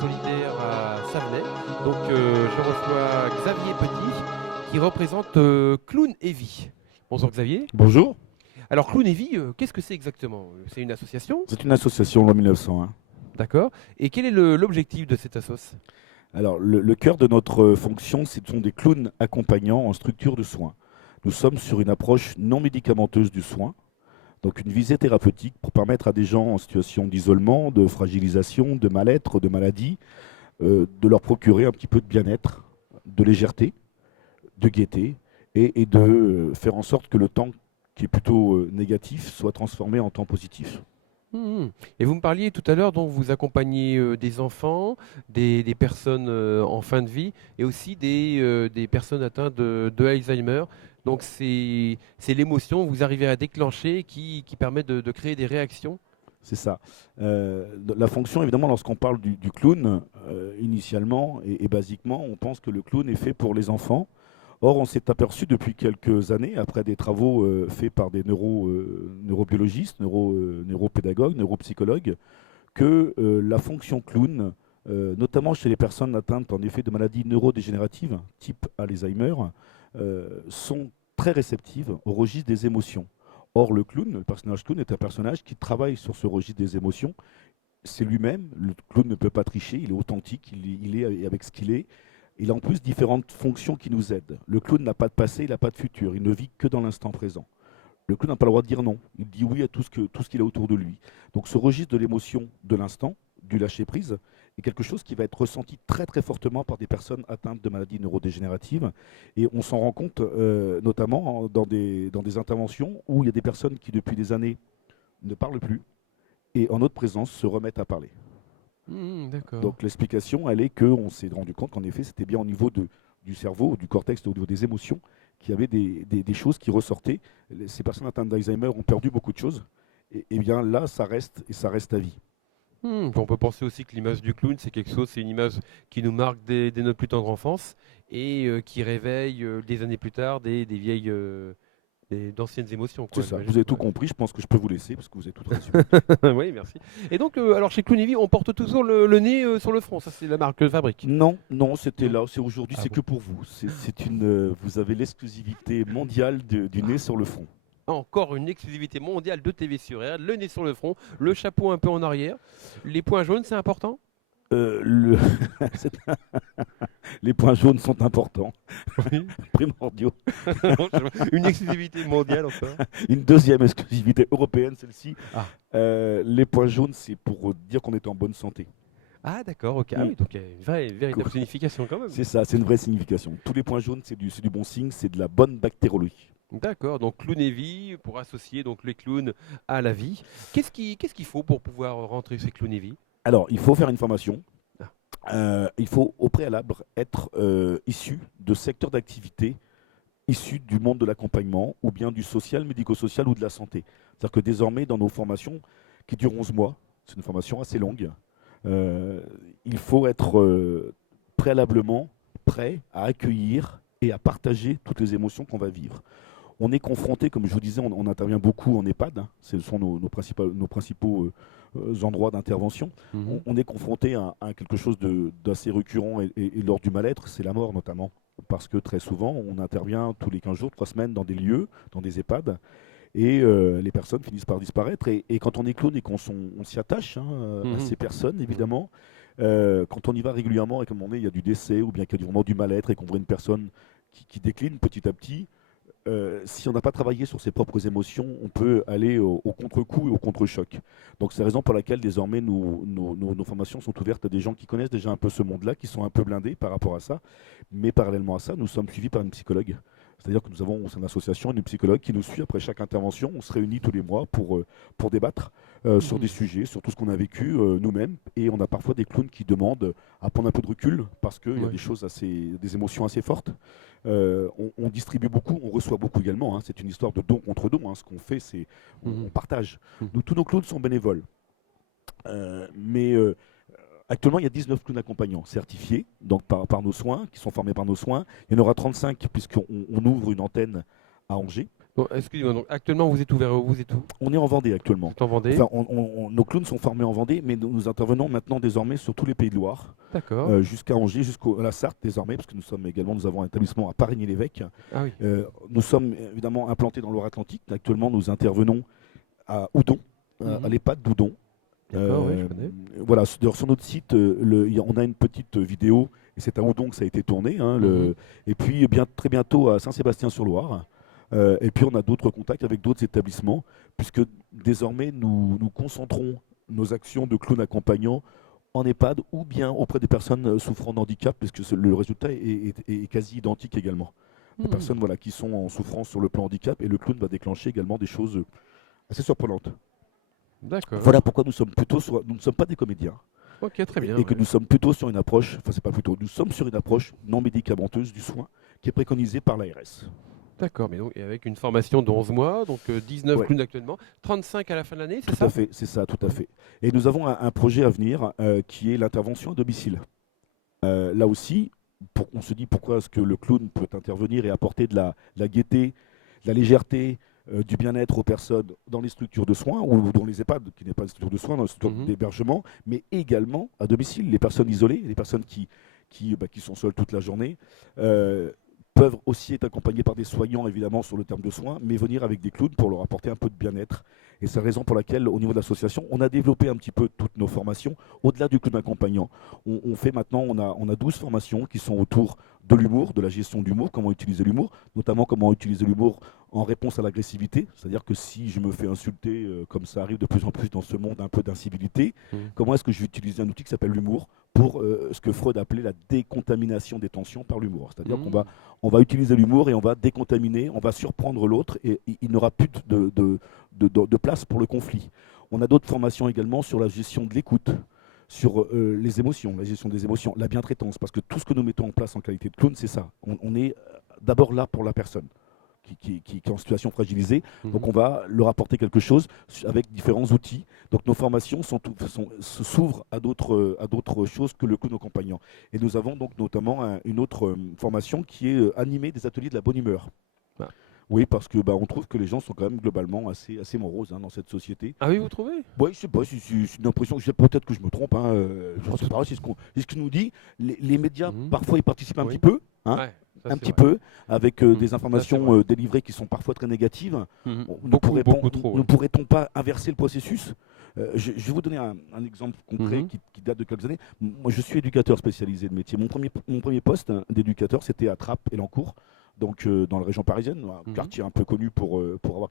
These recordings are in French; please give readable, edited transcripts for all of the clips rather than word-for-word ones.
solidaire à Savenay. Donc je reçois Xavier Petit qui représente Clown et Vie. Bonjour Xavier. Bonjour, Alors Clown et Vie, qu'est-ce que c'est exactement? C'est une association? c'est une association loi 1901. D'accord. Et quel est l'objectif de cette assoce? Alors, le cœur de notre fonction, ce sont des clowns accompagnants en structure de soins. Nous sommes sur une approche non médicamenteuse du soin, donc une visée thérapeutique pour permettre à des gens en situation d'isolement, de fragilisation, de mal-être, de maladie, de leur procurer un petit peu de bien-être, de légèreté, de gaieté, et de faire en sorte que le temps qui est plutôt négatif soit transformé en temps positif. Mhm. Et vous me parliez tout à l'heure, donc vous accompagnez des enfants, des personnes en fin de vie et aussi des personnes atteintes de Alzheimer. Donc c'est l'émotion que vous arrivez à déclencher qui permet de créer des réactions. C'est ça. La fonction, évidemment, lorsqu'on parle du clown, initialement et basiquement, on pense que le clown est fait pour les enfants. Or, on s'est aperçu depuis quelques années, après des travaux faits par des neurobiologistes, neuropédagogues, neuropsychologues, que la fonction clown, notamment chez les personnes atteintes en effet de maladies neurodégénératives, type Alzheimer, sont très réceptives au registre des émotions. Or, le clown, le personnage clown, est un personnage qui travaille sur ce registre des émotions. C'est lui-même, le clown ne peut pas tricher, il est authentique, il est avec ce qu'il est. Il a en plus différentes fonctions qui nous aident. Le clown n'a pas de passé, il n'a pas de futur, il ne vit que dans l'instant présent. Le clown n'a pas le droit de dire non, il dit oui à tout ce qu'il a autour de lui. Donc ce registre de l'émotion de l'instant, du lâcher-prise, est quelque chose qui va être ressenti très très fortement par des personnes atteintes de maladies neurodégénératives. Et on s'en rend compte notamment dans des interventions où il y a des personnes qui depuis des années ne parlent plus et en notre présence se remettent à parler. Mhm, d'accord. Donc l'explication, elle est qu'on s'est rendu compte qu'en effet, c'était bien au niveau du cerveau, du cortex, au niveau des émotions, qu'il y avait des choses qui ressortaient. Ces personnes atteintes d'Alzheimer ont perdu beaucoup de choses. Et bien là, ça reste, et ça reste à vie. On peut penser aussi que l'image du clown, c'est quelque chose, c'est une image qui nous marque dès notre plus tendre enfance et qui réveille des années plus tard des vieilles, d'anciennes émotions, C'est quoi, ça, vous j'imagine. avez tout Ouais. compris, je pense que je peux vous laisser, parce que vous avez tout résumé. Oui, merci. Et donc, alors chez Clooney, on porte toujours le nez sur le front, ça c'est la marque fabrique. Non, non, c'était Non? là, c'est aujourd'hui, Ah c'est bon. que pour vous. Vous avez l'exclusivité mondiale du nez sur le front. Encore une exclusivité mondiale de TV sur R, le nez sur le front, le chapeau un peu en arrière, les points jaunes, c'est important? Euh, le- c'est- Les points jaunes sont importants, Oui. primordiaux. Une exclusivité mondiale encore. Une deuxième exclusivité européenne, celle-ci. Ah. Les points jaunes, c'est pour dire qu'on est en bonne santé. Ah d'accord, ok. Ah Mm. oui, donc il y a une véritable signification quand même. C'est ça, c'est une vraie signification. Tous les points jaunes, c'est du bon signe, c'est de la bonne bactérologie. D'accord, donc clown et vie, pour associer donc les clowns à la vie. Qu'est-ce qu'il faut pour pouvoir rentrer chez Clown et vie? Alors, il faut faire une formation. Ah. Il faut au préalable être issu de secteurs d'activité issus du monde de l'accompagnement ou bien du social, médico-social ou de la santé. C'est-à-dire que désormais, dans nos formations, qui durent 11 mois, c'est une formation assez longue, euh, il faut être préalablement prêt à accueillir et à partager toutes les émotions qu'on va vivre. On est confronté, comme je vous disais, on intervient beaucoup en EHPAD, hein, ce sont nos principaux endroits d'intervention. Mhm. On est confronté à quelque chose d'assez récurrent et lors du mal-être, c'est la mort notamment. Parce que très souvent, on intervient tous les 15 jours, 3 semaines dans des lieux, dans des EHPAD, et les personnes finissent par disparaître. Et quand on est clown et on s'y attache hein, à Mhm. ces personnes, Mhm. évidemment, quand on y va régulièrement et qu'à un moment donné, il y a du décès ou bien qu'il y a vraiment du mal-être et qu'on voit une personne qui décline petit à petit, si on n'a pas travaillé sur ses propres émotions, on peut aller au contre-coup et au contre-choc. Donc c'est la raison pour laquelle désormais nos formations sont ouvertes à des gens qui connaissent déjà un peu ce monde-là, qui sont un peu blindés par rapport à ça. Mais parallèlement à ça, nous sommes suivis par une psychologue. C'est-à-dire que nous avons au sein de l'association une psychologue qui nous suit après chaque intervention. On se réunit tous les mois pour débattre sur des Mhm. sujets, sur tout ce qu'on a vécu nous-mêmes. Et on a parfois des clowns qui demandent à prendre un peu de recul parce qu'il y a Ouais. des émotions assez fortes. On distribue beaucoup, on reçoit beaucoup également. Hein. C'est une histoire de don contre don. Hein. Ce qu'on fait, c'est on Mhm. partage. Mhm. Nous, tous nos clowns sont bénévoles. Mais actuellement, il y a 19 clowns accompagnants certifiés donc nos soins, qui sont formés par nos soins. Il y en aura 35 puisqu'on ouvre une antenne à Angers, Bon, excusez-moi, donc actuellement vous êtes ouvert, vous êtes où? On est en Vendée Vous actuellement. êtes en Vendée? Enfin, nos clowns sont formés en Vendée, mais nous intervenons maintenant désormais sur tous les pays de Loire, D'accord. jusqu'à Angers, jusqu'à la Sarthe désormais, parce que nous avons un établissement à Parigny-l'Évêque. Ah oui, Nous sommes évidemment implantés dans Loire-Atlantique. Actuellement, nous intervenons à Oudon, à mhm, l'EHPAD d'Oudon. d'accord, oui, je connais. Voilà, sur notre site, on a une petite vidéo, et c'est à Oudon que ça a été tourné. Hein, Mhm. et puis très bientôt à Saint-Sébastien-sur-Loire. Et puis on a d'autres contacts avec d'autres établissements, puisque désormais nous concentrons nos actions de clown accompagnant en EHPAD ou bien auprès des personnes souffrant de handicap, puisque le résultat est quasi identique également. Des Mhm. personnes voilà, qui sont en souffrance sur le plan handicap, et le clown va déclencher également des choses assez surprenantes. D'accord. Voilà pourquoi nous ne sommes pas des comédiens, Ok, très bien. et que Ouais. nous sommes plutôt sur une approche, enfin c'est pas plutôt, nous sommes sur une approche non médicamenteuse du soin qui est préconisée par l'ARS. D'accord, mais donc et avec une formation de 11 mois, donc 19 Ouais, clowns actuellement, 35 à la fin de l'année, c'est tout à ça? fait, c'est ça, tout à fait. Et nous avons un projet à venir qui est l'intervention à domicile. Là aussi, on se dit pourquoi est-ce que le clown peut intervenir et apporter de la gaieté, de la légèreté, du bien-être aux personnes dans les structures de soins ou dans les EHPAD, qui n'est pas une structure de soins, dans les structures Mhm. d'hébergement, mais également à domicile. Les personnes isolées, les personnes qui sont seules toute la journée, euh, peuvent aussi être accompagnées par des soignants, évidemment, sur le terme de soins, mais venir avec des clowns pour leur apporter un peu de bien-être. Et c'est la raison pour laquelle, au niveau de l'association, on a développé un petit peu toutes nos formations au-delà du clown accompagnant. On fait maintenant, on a 12 formations qui sont autour de l'humour, de la gestion de l'humour, comment utiliser l'humour, notamment comment utiliser l'humour en réponse à l'agressivité. C'est-à-dire que si je me fais insulter, comme ça arrive de plus en plus dans ce monde un peu d'incivilité, Mhm. comment est-ce que je vais utiliser un outil qui s'appelle l'humour pour ce que Freud appelait la décontamination des tensions par l'humour. C'est-à-dire qu'on va, Mhm. on va utiliser l'humour et on va décontaminer, on va surprendre l'autre et il n'aura plus de place pour le conflit. On a d'autres formations également sur la gestion de l'écoute, sur les émotions, la gestion des émotions, la bientraitance, parce que tout ce que nous mettons en place en qualité de clown, c'est ça. On est d'abord là pour la personne qui est en situation fragilisée. Donc Mhm. on va leur apporter quelque chose avec différents outils. Donc nos formations s'ouvrent à d'autres choses que le clown accompagnant. Et nous avons donc notamment une autre formation qui est animer des ateliers de la bonne humeur. Ah. Oui, parce que on trouve que les gens sont quand même globalement assez moroses dans cette société. Ah oui, vous trouvez? Oui, je sais pas, c'est une impression, peut-être que je me trompe, hein, je ne sais pas, c'est ce que nous dit. Les médias, Mhm. parfois, ils participent un petit Oui. peu, hein, Ouais, ça un c'est petit vrai. peu, avec Mhm. des Ça c'est vrai. informations délivrées qui sont parfois très négatives. Mhm. Ne Beaucoup, beaucoup ne trop, oui. pourrait-on pas inverser le processus? Je vais vous donner un exemple concret Mhm. qui date de quelques années. Moi, je suis éducateur spécialisé de métier. Mon premier poste d'éducateur, c'était à Trappes et Lancourt, donc dans la région parisienne, un Mhm. quartier un peu connu pour avoir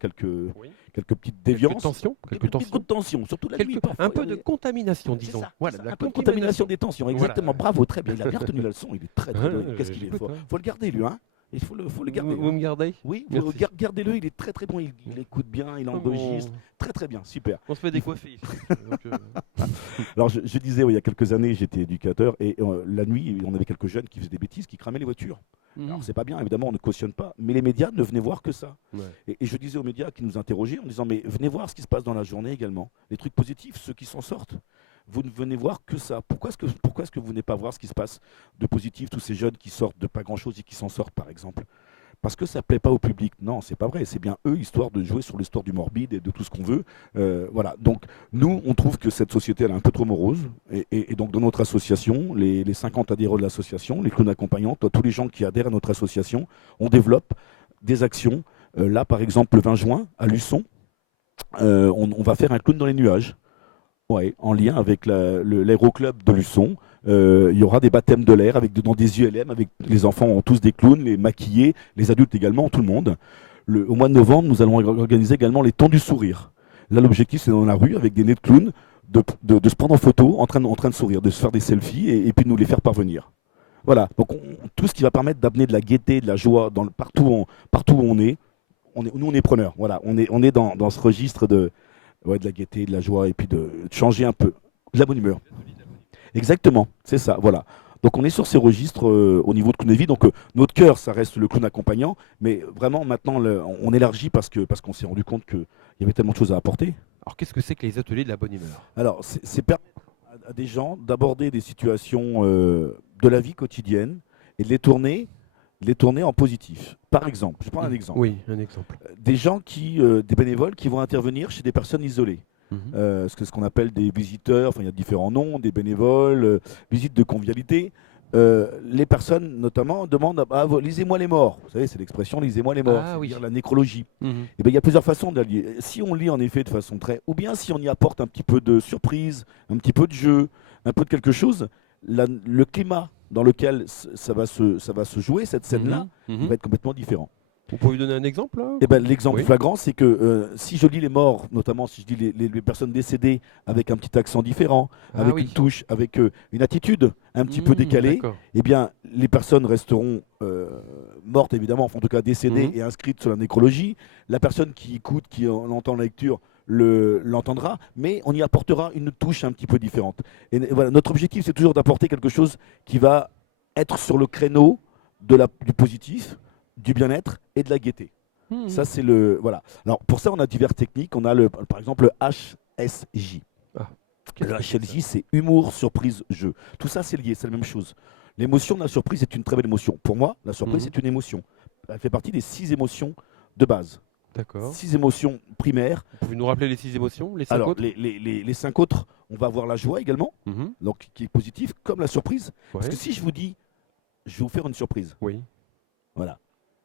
Oui. quelques petites Quelques déviances. tensions, quelques Quelques petites tensions. tensions, surtout la nuit Un parfois. peu de contamination, C'est disons. ça, Voilà, c'est de ça, la un peu de contamination contamination. des tensions, Voilà. exactement. Bravo, très bien. Il a bien retenu la leçon, il est très très bon. Hein, Qu'est-ce qu'il est j'écoute, fort. hein. Faut le garder lui, hein. Il faut le garder. Vous Hein. me gardez? Oui, Merci. gardez-le, il est très très bon. Il écoute bien, il Oh, enregistre. bon, Très très bien, super. on se fait Il faut- décoiffer ici. Donc, Alors je disais, oui, il y a quelques années, j'étais éducateur et la nuit, on avait quelques jeunes qui faisaient des bêtises, qui cramaient les voitures. Alors mhm. c'est pas bien, évidemment, on ne cautionne pas, mais les médias ne venaient voir que ça. Ouais. Et je disais aux médias qui nous interrogeaient en disant, mais venez voir ce qui se passe dans la journée également. Les trucs positifs, ceux qui s'en sortent. Vous ne venez voir que ça. Pourquoi est-ce que vous venez pas voir ce qui se passe de positif, tous ces jeunes qui sortent de pas grand-chose et qui s'en sortent, par exemple? Parce que ça ne plaît pas au public. Non, c'est pas vrai. C'est bien eux, histoire de jouer sur l'histoire du morbide et de tout ce qu'on veut. Voilà. Donc, nous, on trouve que cette société, elle est un peu trop morose. Et donc, dans notre association, les 50 adhérents de l'association, les clowns accompagnants, tous les gens qui adhèrent à notre association, on développe des actions. Là, par exemple, le 20 juin, à Luçon, on va faire un clown dans les nuages. Ouais, en lien avec l'aéroclub de Luçon. Il y aura des baptêmes de l'air dans des ULM avec les enfants ont tous des clowns, les maquillés, les adultes également, tout le monde. Au mois de novembre, nous allons organiser également les temps du sourire. Là, l'objectif, c'est dans la rue, avec des nez de clowns, de se prendre en photo en train de sourire, de se faire des selfies et puis de nous les faire parvenir. Voilà, donc tout ce qui va permettre d'amener de la gaieté, de la joie partout où nous on est preneurs. Voilà, on est dans ce registre de la gaieté, de la joie, et puis de changer un peu, de la bonne humeur. Exactement, c'est ça, voilà. Donc on est sur ces registres au niveau de Clown et Vie. Donc notre cœur, ça reste le clown accompagnant, mais vraiment maintenant on élargit parce qu'on s'est rendu compte qu'il y avait tellement de choses à apporter. Alors, qu'est-ce que c'est que les ateliers de la bonne humeur? Alors c'est permettre à des gens d'aborder des situations de la vie quotidienne et de les tourner les tourner en positif. Par exemple, je prends un exemple. Oui, un exemple. Des gens des bénévoles qui vont intervenir chez des personnes isolées. Mhm. Ce qu'on appelle des visiteurs, enfin il y a différents noms, des bénévoles, visites de convivialité. Les personnes notamment demandent lisez-moi les morts. Vous savez, c'est l'expression lisez-moi les morts, Ah oui. c'est-à-dire la nécrologie. Mhm. Et bien, il y a plusieurs façons de la lire. Si on lit en effet de façon très. Ou bien si on y apporte un petit peu de surprise, un petit peu de jeu, un peu de quelque chose, le climat dans lequel ça va se jouer, cette scène-là, Mhm. il Mhm. va être complètement différent. Vous pouvez donner un exemple là? Eh ben, l'exemple Oui. flagrant, c'est que si je lis les morts, notamment si je dis les personnes décédées avec un petit accent différent, Ah avec une oui. touche, avec une attitude un petit peu décalée, D'accord. eh bien, les personnes resteront mortes, évidemment, enfin, en tout cas décédées Mhm. et inscrites sur la nécrologie. La personne qui écoute, qui entend la lecture, l'entendra, mais on y apportera une touche un petit peu différente. Et voilà, notre objectif, c'est toujours d'apporter quelque chose qui va être sur le créneau du positif, du bien-être et de la gaieté. Ça, Mhm. c'est le. Voilà. Alors, pour ça, on a diverses techniques. On a, par exemple, le HSJ. Ah, qu'est-ce Le que c'est que ça? HLJ, c'est humour, surprise, jeu. Tout ça, c'est lié, c'est la même chose. L'émotion de la surprise est une très belle émotion. Pour moi, la surprise, Mhm. c'est une émotion. Elle fait partie des 6 émotions de base. D'accord. 6 émotions primaires. Vous pouvez nous rappeler les 6 émotions, les 5 Alors, autres? les 5 autres, on va avoir la joie également, Mhm. donc, qui est positive, comme la surprise. Parce que Ouais. si je vous dis, je vais vous faire une surprise, Oui. voilà.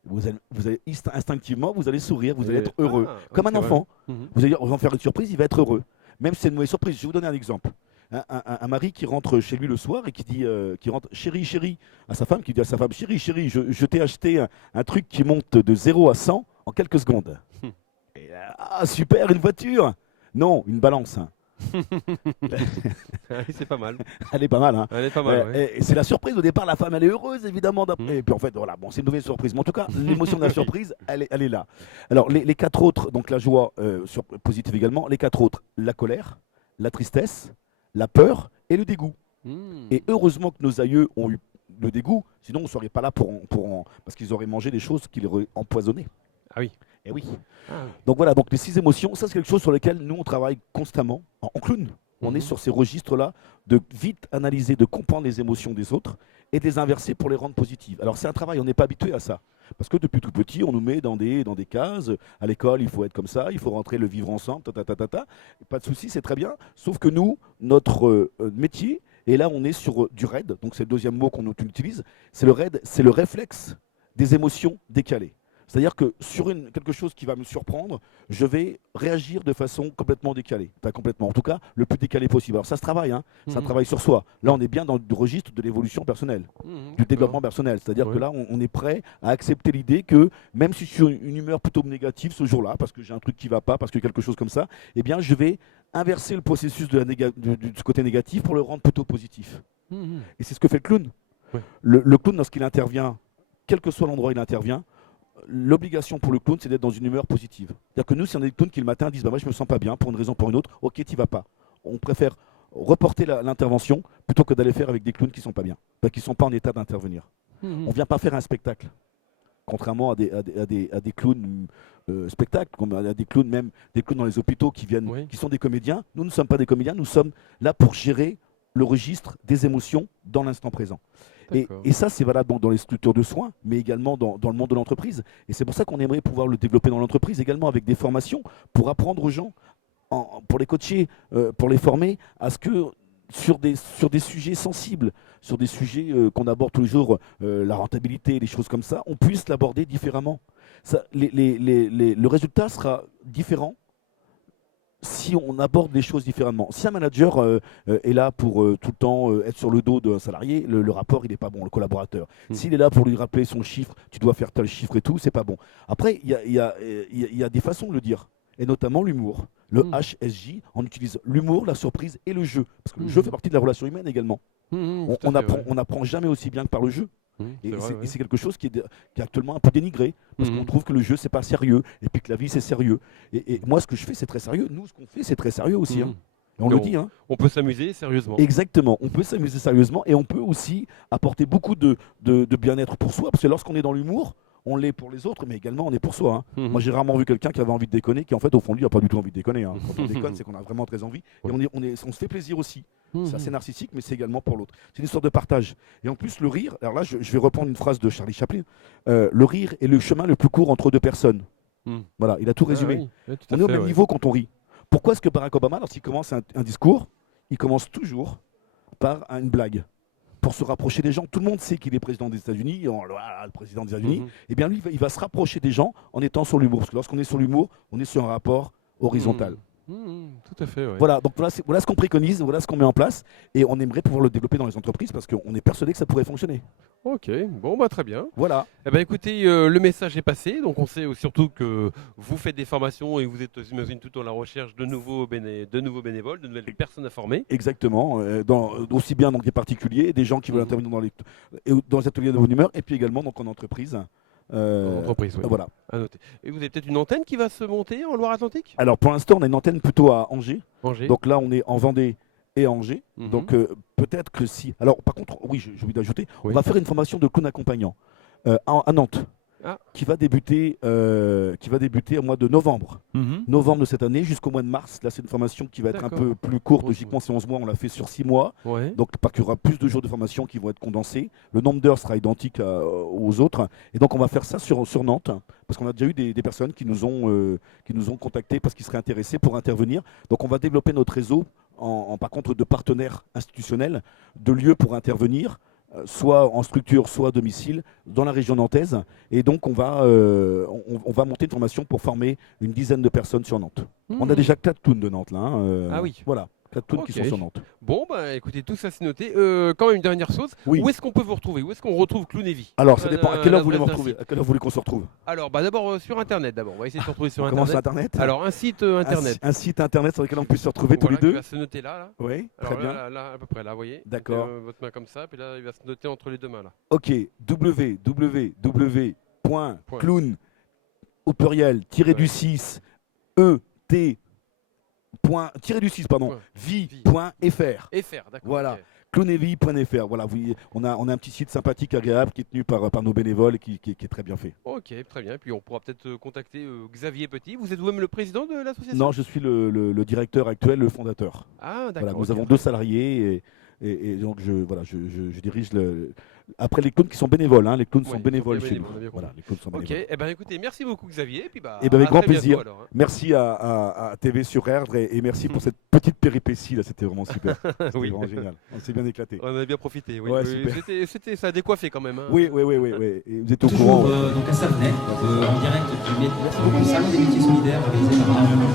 Vous allez instinctivement, vous allez sourire, vous allez être heureux. Ah, oui, Comme un c'est vrai. enfant. Mhm. Vous allez dire, on va en faire une surprise, il va être heureux. Même si c'est une mauvaise surprise. Je vais vous donner un exemple. Un mari qui rentre chez lui le soir et qui dit, qui rentre, chérie, chérie, à sa femme, qui dit à sa femme, chérie, chérie, je t'ai acheté un truc qui monte de 0 à 100 en quelques secondes. Et là, ah, super, une voiture. Non, une balance. Ah oui, c'est pas mal. Elle est pas mal, hein. Elle est pas mal, ouais. Et c'est la surprise au départ, la femme elle est heureuse évidemment. Mhm. Et puis en fait, voilà, bon, c'est une mauvaise surprise. Mais en tout cas, l'émotion de la surprise, elle est là. Alors les quatre autres, donc la joie positive également, les quatre autres, la colère, la tristesse, la peur et le dégoût. Mhm. Et heureusement que nos aïeux ont eu le dégoût, sinon on ne serait pas là parce qu'ils auraient mangé des choses qui les auraient empoisonnés. Ah oui. Et oui. Ah oui. Donc voilà, donc les 6 émotions, ça c'est quelque chose sur lequel nous on travaille constamment en clown. On est Mhm. sur ces registres-là de vite analyser, de comprendre les émotions des autres et de les inverser pour les rendre positives. Alors c'est un travail, on n'est pas habitué à ça. Parce que depuis tout petit, on nous met dans des cases. À l'école, il faut être comme ça, il faut rentrer le vivre ensemble, Pas de souci, c'est très bien. Sauf que nous, notre métier, et là on est sur du RAID, donc c'est le deuxième mot qu'on utilise, c'est le RAID, c'est le réflexe des émotions décalées. C'est-à-dire que sur quelque chose qui va me surprendre, je vais réagir de façon complètement décalée. Pas complètement, en tout cas, le plus décalé possible. Alors ça se travaille, hein, ça Mhm. travaille sur soi. Là, on est bien dans le registre de l'évolution personnelle, Mhm. du D'accord. développement personnel. C'est-à-dire que Ouais. là, on est prêt à accepter l'idée que même si je suis une humeur plutôt négative ce jour-là, parce que j'ai un truc qui ne va pas, parce que quelque chose comme ça, eh bien, je vais inverser le processus du côté négatif pour le rendre plutôt positif. Mhm. Et c'est ce que fait le clown. Ouais. Le clown, lorsqu'il intervient, quel que soit l'endroit où il intervient, l'obligation pour le clown, c'est d'être dans une humeur positive. C'est-à-dire que nous, si on a des clowns qui le matin disent bah, moi je me sens pas bien pour une raison ou pour une autre, ok, tu vas pas. On préfère reporter l'intervention plutôt que d'aller faire avec des clowns qui sont pas bien, qui ne sont pas en état d'intervenir. On Mhm. ne vient pas faire un spectacle, contrairement à des clowns spectacles, comme à des clowns même des clowns dans les hôpitaux Oui. qui sont des comédiens. Nous ne sommes pas des comédiens, nous sommes là pour gérer le registre des émotions dans l'instant présent. D'accord. Et ça, c'est valable donc dans les structures de soins, mais également dans le monde de l'entreprise. Et c'est pour ça qu'on aimerait pouvoir le développer dans l'entreprise, également avec des formations, pour apprendre aux gens, pour les coacher, pour les former, à ce que sur des sujets sensibles, sur des sujets qu'on aborde tous les jours, la rentabilité, les choses comme ça, on puisse l'aborder différemment. Ça, le résultat sera différent si on aborde les choses différemment. Si un manager est là pour tout le temps être sur le dos d'un salarié, le rapport il n'est pas bon, le collaborateur. Mhm. S'il est là pour lui rappeler son chiffre, tu dois faire tel chiffre et tout, c'est pas bon. Après, il y a des façons de le dire, et notamment l'humour. Le Mhm. HSJ, on utilise l'humour, la surprise et le jeu. Parce que le jeu Mhm. fait partie de la relation humaine également. Mhm. On, Tout à on fait, apprend, ouais. on apprend jamais aussi bien que par le jeu. Mhm. Et C'est vrai, ouais. c'est quelque chose qui est actuellement un peu dénigré, parce qu'on Mhm. trouve que le jeu, c'est pas sérieux, et puis que la vie, c'est sérieux. Et moi, ce que je fais, c'est très sérieux. Nous, ce qu'on fait, c'est très sérieux aussi, hein. Mhm. Et on Mais le dit, hein. on peut s'amuser sérieusement. Exactement. On peut s'amuser sérieusement, et on peut aussi apporter beaucoup de bien-être pour soi, parce que lorsqu'on est dans l'humour, on l'est pour les autres, mais également on est pour soi, hein. Mhm. Moi, j'ai rarement vu quelqu'un qui avait envie de déconner, qui en fait, au fond de lui, n'a pas du tout envie de déconner, hein. Quand on déconne, c'est qu'on a vraiment très envie, et Oui. on se fait plaisir aussi. C'est assez narcissique, mais c'est également pour l'autre. C'est une histoire de partage. Et en plus, le rire, alors là, je vais reprendre une phrase de Charlie Chaplin, le rire est le chemin le plus court entre deux personnes. Voilà, il a tout résumé. Oui. Ouais, tout à On est au fait, même niveau quand on rit. Pourquoi est-ce que Barack Obama, lorsqu'il commence un discours, il commence toujours par une blague pour se rapprocher des gens? Tout le monde sait qu'il est président des États-Unis, le président des États-Unis. Eh bien, lui, il va se rapprocher des gens en étant sur l'humour. Parce que lorsqu'on est sur l'humour, on est sur un rapport horizontal. Tout à fait, ouais. Voilà, donc voilà ce qu'on préconise, voilà ce qu'on met en place, et on aimerait pouvoir le développer dans les entreprises parce qu'on est persuadé que ça pourrait fonctionner. Ok, bon, bah très bien. Voilà. Eh ben, écoutez, le message est passé, donc on sait surtout que vous faites des formations et vous êtes, j'imagine, tout en la recherche de nouveaux bénévoles, de nouvelles personnes à former. Exactement, aussi bien donc, des particuliers, des gens qui veulent intervenir dans les ateliers de bonne humeur, et puis également donc, en entreprise. Entreprise, oui. Voilà. À noter. Et vous avez peut-être une antenne qui va se monter en Loire-Atlantique? Alors pour l'instant, on a une antenne plutôt à Angers. Angers. Donc là, on est en Vendée et à Angers. Donc peut-être que si. Alors par contre, oui, j'ai oublié d'ajouter, on va faire une formation de clown accompagnant à Nantes. Qui va débuter au mois de novembre. Novembre de cette année jusqu'au mois de mars. Là, c'est une formation qui va être un peu plus courte. Logiquement, c'est 11 mois. On l'a fait sur 6 mois. Donc, parce qu'il y aura plus de jours de formation qui vont être condensés. Le nombre d'heures sera identique aux autres. Et donc, on va faire ça sur Nantes. Parce qu'on a déjà eu des personnes qui nous ont contactés parce qu'ils seraient intéressés pour intervenir. Donc, on va développer notre réseau, par contre, de partenaires institutionnels, de lieux pour intervenir, soit en structure, soit à domicile, dans la région nantaise. Et donc, on va monter une formation pour former une dizaine de personnes sur Nantes. On a déjà 4 clowns de Nantes, là. Ah oui. Voilà, 4 clowns qui sont sur Nantes. Bon, bah écoutez, tout ça c'est noté. Quand même, une dernière chose. Oui. Où est-ce qu'on peut vous retrouver? Où est-ce qu'on retrouve Clown et Vie? Alors, ça dépend. À quelle heure vous voulez me retrouver? À quelle heure vous voulez qu'on se retrouve? Alors, d'abord sur Internet, d'abord. On va essayer de se retrouver sur Internet. Comment sur Internet? Alors, un site Internet. Un site Internet sur lequel on puisse se retrouver tous les deux. Il va se noter là. Oui, alors, très bien. Là, à peu près là, vous voyez. D'accord. Votre main comme ça, puis là, il va se noter entre les deux mains là. Ok, www.clown au pluriel du 6 vie.fr. D'accord. Voilà. Okay. clownevie.fr. Voilà, on a un petit site sympathique, agréable, qui est tenu par nos bénévoles et qui est très bien fait. Ok, très bien. Et puis on pourra peut-être contacter Xavier Petit. Vous êtes vous-même le président de l'association? Non, je suis le directeur actuel, le fondateur. Ah, d'accord. Voilà, nous avons 2 salariés et donc je dirige après les clowns qui sont bénévoles. Les clowns sont bénévoles chez nous. Voilà, les clowns sont bénévoles. Ok, écoutez, merci beaucoup Xavier. Et puis avec grand plaisir. Bientôt, alors, Merci à TV sur Erdre et merci pour cette petite péripétie là, c'était vraiment super. C'était vraiment génial. On s'est bien éclaté. On a bien profité. Oui, ouais, ça a décoiffé quand même. Hein. Oui. Et vous êtes au Toujours, courant. donc à Savenay, en direct du salon des métiers solidaires organisé par Arnaud.